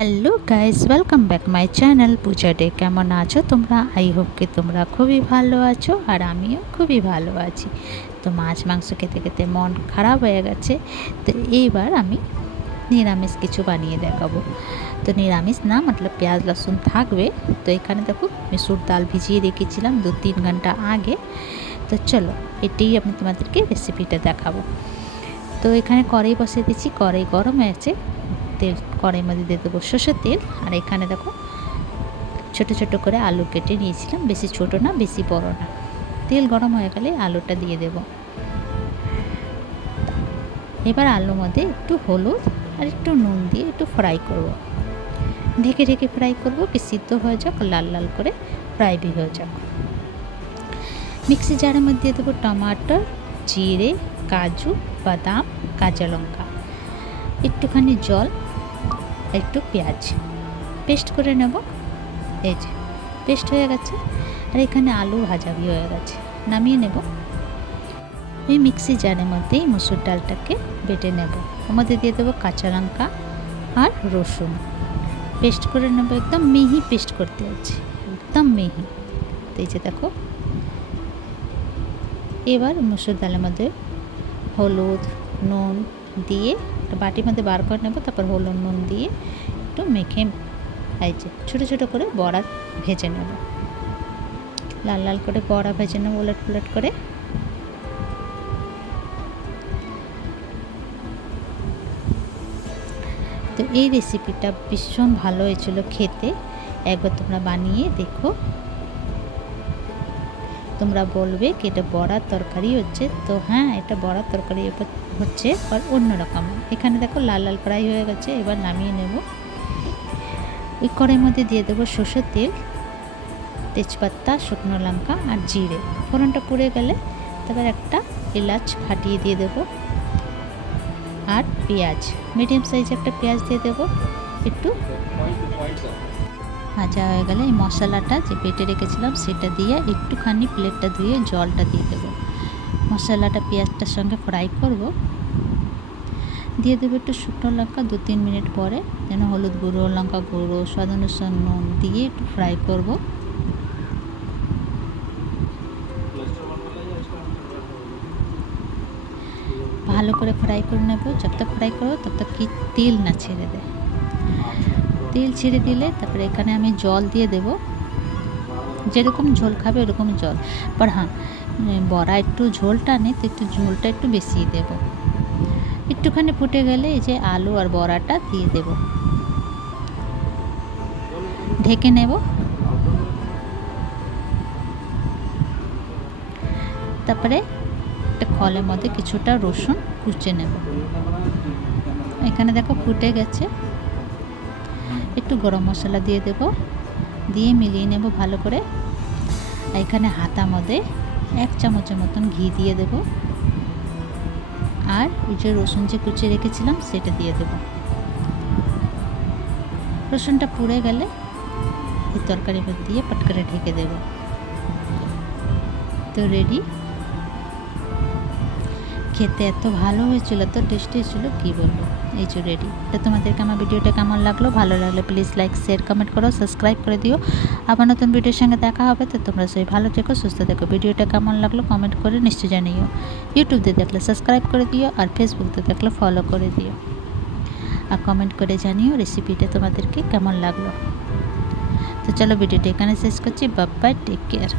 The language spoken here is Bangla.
Hello guys, welcome back my channel Puja day. কেমন আছো তোমরা? আই হোপ কি তোমরা খুবই ভালো আছো, আর আমিও খুবই ভালো আছি। তো মাছ মাংস খেতে খেতে মন খারাপ হয়ে গেছে, তো এইবার আমি নিরামিষ কিছু বানিয়ে দেখাবো। তো নিরামিষ না মতলব পেঁয়াজ লসুন থাকবে। তো এখানে দেখো মসুর ডাল ভিজিয়ে রেখেছিলাম 2-3 ঘন্টা আগে। তো চলো এটাই আমি তোমাদেরকে রেসিপিটা দেখাবো। তো এখানে কড়াই বসিয়ে দিচ্ছি, কড়াই গরম হয়েছে। তেল কড়াইয়ের মধ্যে দিয়ে দেবো সর্ষের তেল। আর এখানে দেখো ছোট ছোট করে আলু কেটে নিয়েছিলাম, বেশি ছোট না বেশি বড় না। তেল গরম হয়ে গেলে আলুটা দিয়ে দেব। এবার আলুর মধ্যে একটু হলুদ আর একটু নুন দিয়ে একটু ফ্রাই করব। ঢেকে ঢেকে ফ্রাই করব, কি সিদ্ধ হয়ে যাক, লাল লাল করে ফ্রাই भी হয়ে যাক। মিক্সি জারের মধ্যে দিয়ে দেবো টমাটো, জিরে, কাজু, বাদাম, কাঁচা লঙ্কা, একটুখানি জল, একটু পেঁয়াজ পেস্ট করে নেব। এই যে পেস্ট হয়ে গেছে। আর এখানে আলু ভাজা হয়ে গেছে, নামিয়ে নেব। ওই মিক্সি জারের মধ্যেই মসুর ডালটাকে বেটে নেব। ওর মধ্যে দিয়ে দেবো কাঁচা লঙ্কা আর রসুন, পেস্ট করে নেব। একদম মিহি পেস্ট করতে হচ্ছে, একদম মিহি। এই যে দেখো, এবার মসুর ডালের মধ্যে হলুদ নুন দিয়ে একটা বাটির মধ্যে বার করে নেব। তারপর হলুদ নুন দিয়ে একটু মেখে এই যে ছোটো ছোটো করে বড়া ভেজে নেব। লাল লাল করে বড়া ভেজে নেব, উলট পুলট করে। তো এই রেসিপিটা ভীষণ ভালো হয়েছিল খেতে, একবার তোমরা বানিয়ে দেখো। তোমরা বলবে কি এটা বড়ার তরকারি হচ্ছে। তো হ্যাঁ, এটা বড়ার তরকারি হচ্ছে, আর অন্যরকম। এখানে দেখো লাল লাল ফ্রাই হয়ে গেছে, এবার নামিয়ে নেব। ওই কড়াইয়ের মধ্যে দিয়ে দেবো সর্ষের তেল, তেজপাতা, শুকনো লঙ্কা আর জিরে। ফোড়নটা পুড়ে গেলে তারপর একটা এলাচ ফাটিয়ে দিয়ে দেবো। আর পেঁয়াজ, মিডিয়াম সাইজে একটা পেঁয়াজ দিয়ে দেবো। একটু ভাজা হয়ে গেলে এই মশলাটা যে বেটে রেখেছিলাম সেটা দিয়ে একটুখানি প্লেটটা ধুয়ে জলটা দিয়ে দেবো। মশলাটা পেঁয়াজটার সঙ্গে ফ্রাই করব। দিয়ে দেবো একটু শুকনো লঙ্কা 2-3 মিনিট পরে, যেন হলুদ গুঁড়ো, লঙ্কা গুঁড়ো, স্বাদ অনুসারে নুন দিয়ে একটু ফ্রাই করব। ভালো করে ফ্রাই করে নেব। যত ফ্রাই করবো তত কি তেল না ছেড়ে দেয়। তেল ছেড়ে দিলে তারপরে এখানে আমি জল দিয়ে দেব, যেরকম ঝোল খাবে ওরকম জল। पर हाँ, বড়া একটু ঝোলটা নেই, তো একটু ঝোলটা একটু বেশি দেব। একটুখানি ফুটে গেলে এই যে আলু আর বড়াটা দিয়ে দেব, ঢেকে নেব। তারপরে একটা খলের মধ্যে কিছুটা রসুন কুচে নেব। এখানে দেখো ফুটে গেছে। একটু গরম মশলা দিয়ে দেব, দিয়ে মিলিয়ে নেব ভালো করে। এখানে হাতার মধ্যে 1 চামচের মতন ঘি দিয়ে দেব। আর ওই যে রসুন যে কুচিয়ে রেখেছিলাম সেটা দিয়ে দেব। রসুনটা পুড়ে গেলে এই তরকারির মধ্যে দিয়ে পট করে ঢেকে দেব। তো রেডি। খেতে এত ভালো হয়েছিল, এত টেস্টি ছিল কি বলবো। এই যে রেডি। তো তোমাদেরকে আমার ভিডিওটা কেমন লাগলো? ভালো লাগলে প্লিজ লাইক শেয়ার কমেন্ট করো, সাবস্ক্রাইব করে দিও। আবার নতুন ভিডিওর সঙ্গে দেখা হবে। তো তোমরা সবাই ভালো থেকো, সুস্থ থেকো। ভিডিওটা কেমন লাগলো কমেন্ট করে নিশ্চয়ই জানিও। ইউটিউব দিয়ে দেখলে সাবস্ক্রাইব করে দিও, আর ফেসবুক দিয়ে দেখলে ফলো করে দিও। আর কমেন্ট করে জানিও রেসিপিটা তোমাদেরকে কেমন লাগলো। তো চলো ভিডিওটা এখানে শেষ করছি। Bye bye, take care.